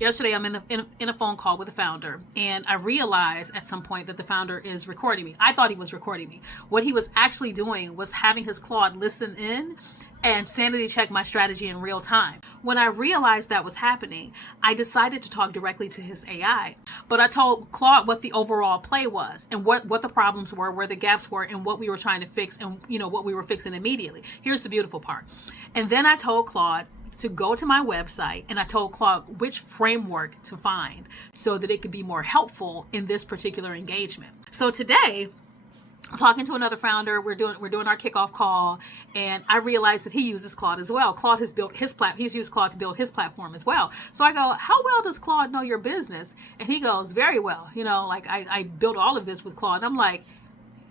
Yesterday, I'm in a phone call with the founder, and I realized at some point that the founder is recording me. I thought he was recording me. What he was actually doing was having his Claude listen in and sanity check my strategy in real time. When I realized that was happening, I decided to talk directly to his AI. But I told Claude what the overall play was and what the problems were, where the gaps were, and what we were trying to fix, and what we were fixing immediately. Here's the beautiful part. And then I told Claude to go to my website, and I told Claude which framework to find so that it could be more helpful in this particular engagement. So today, I'm talking to another founder. We're doing our kickoff call, and I realized that he uses Claude as well. Claude has built his he's used Claude to build his platform as well. So I go, how well does Claude know your business? And he goes, very well. Like I built all of this with Claude. I'm like,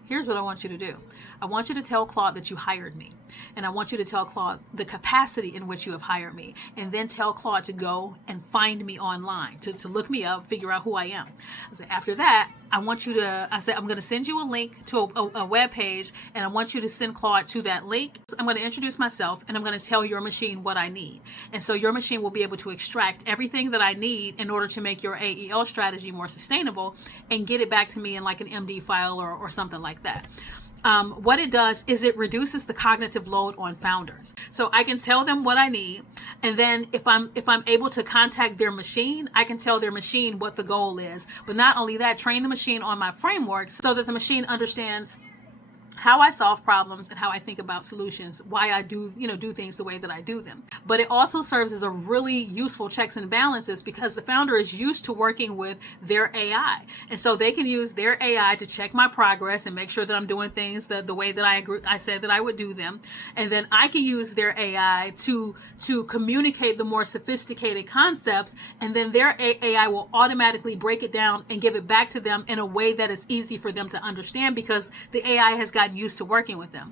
here's what I want you to do. I want you to tell Claude that you hired me. And I want you to tell Claude the capacity in which you have hired me. And then tell Claude to go and find me online, to look me up, figure out who I am. I said, after that, I'm going to send you a link to a web page, and I want you to send Claude to that link. I'm going to introduce myself, and I'm going to tell your machine what I need. And so your machine will be able to extract everything that I need in order to make your AEL strategy more sustainable and get it back to me in like an MD file or something like that. What it does is it reduces the cognitive load on founders. So I can tell them what I need, and then if I'm able to contact their machine, I can tell their machine what the goal is. But not only that, train the machine on my framework so that the machine understands how I solve problems and how I think about solutions, why I do things the way that I do them. But it also serves as a really useful checks and balances because the founder is used to working with their AI. And so they can use their AI to check my progress and make sure that I'm doing things the way that I said that I would do them. And then I can use their AI to communicate the more sophisticated concepts, and then their AI will automatically break it down and give it back to them in a way that is easy for them to understand because the AI has got used to working with them.